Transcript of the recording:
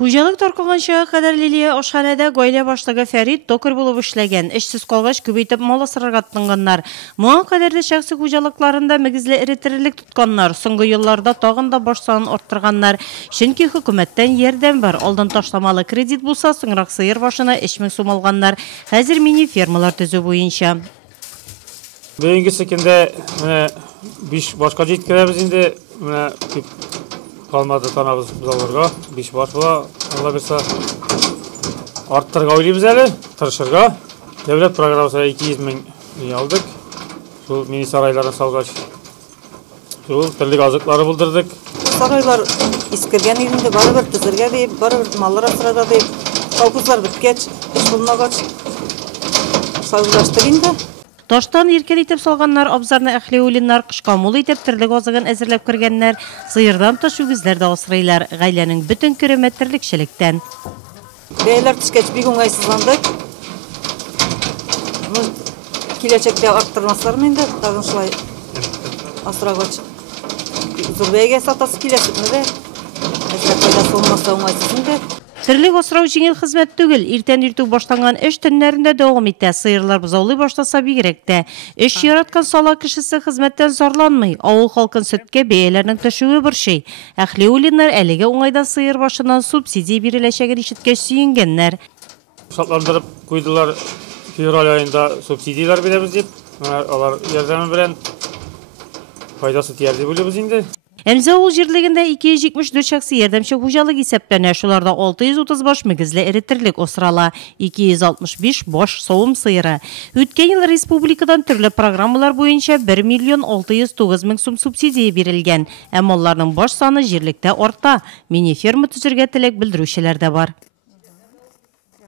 Хуҗалык торкылганча кадерлиле ошханада гаилә башлыгы Фәрит токар булып эшләгән. Эшсез калгач күбәйтеп мал асрарга тотынганнар. Моңа кадәрле шәхси хуҗалыкларында мөгезле эретерелек тотканнар. Соңгы елларда тагын да баш санын арттырганнар. Чөнки хөкүмәттән ярдәм бар. Алдан ташламалы кредит булса, соңрак сыер башына 3000 сум алганнар. Хәзер мини фермалар төзү буенча. Бүгенге секендә 5 башка җиткерәбез инде. Kalmadı tanabız bizallarga, 5 baş була, Алла берсе. Арттырга уйлыйбыз әле, тырышырга. Дәүләт программасына 200 мең алдык. Шул мини сарайларны салгач. Шул төрле азыклары булдырдык. Сарайлар искергән инде, барыбер төзергә дип, барыбер маллар асрарга дип, колхозлар биткәч, эш булмагач. Саулаштык инде. Таштан иркен итеп салганнар, абзарны әхлеулиннар, кышка мул итеп терлек азыгын әзерләп кергәннәр, сыердан тыш үгезләр дә асрыйлар, гаиләнең бөтен кереме терлекчелектән. Бәяләр төшкәч бик уңайсызландык. Киләчәктә арттырмаслармы инде, тагын шулай асрагач. Зур бәягә сатасы киләсезме дә? Әзрәк файдасы булмаса уңайсыз инде. Терлек асрау җиңел хезмәт түгел. Иртән иртүк башланган эш төннәрендә дәвам итә. Сыерлар бозаулый башласа бигрәк тә. Эш яраткан сала кешесе хезмәттән зарланмый. Авыл халкын сөткә бәяләрнең төшүе борчый. Әхлеулиннар әлегә уңайдан сыер башыннан субсидия биреләчәген ишеткәч сөенгәннәр. Шатландырып куйдылар, февраль айында субсидиялар бирәбез дип. Алар ярдәме белән файдасы тияр дип уйлыйбыз инде. Әмзә ул җирлегендә 274 шәхси ярдәмче хуҗалык исәпләнә. Шуларда 630 баш мөгезле эретерлек осрала, 265 баш савым сыеры. Үткән ел республикадан төрле программалар буенча 1 миллион 609 мең сум субсидия бирелгән. Әмма аларның баш саны җирлектә арта. Мини ферма төзергә теләк белдерүчеләр дә бар.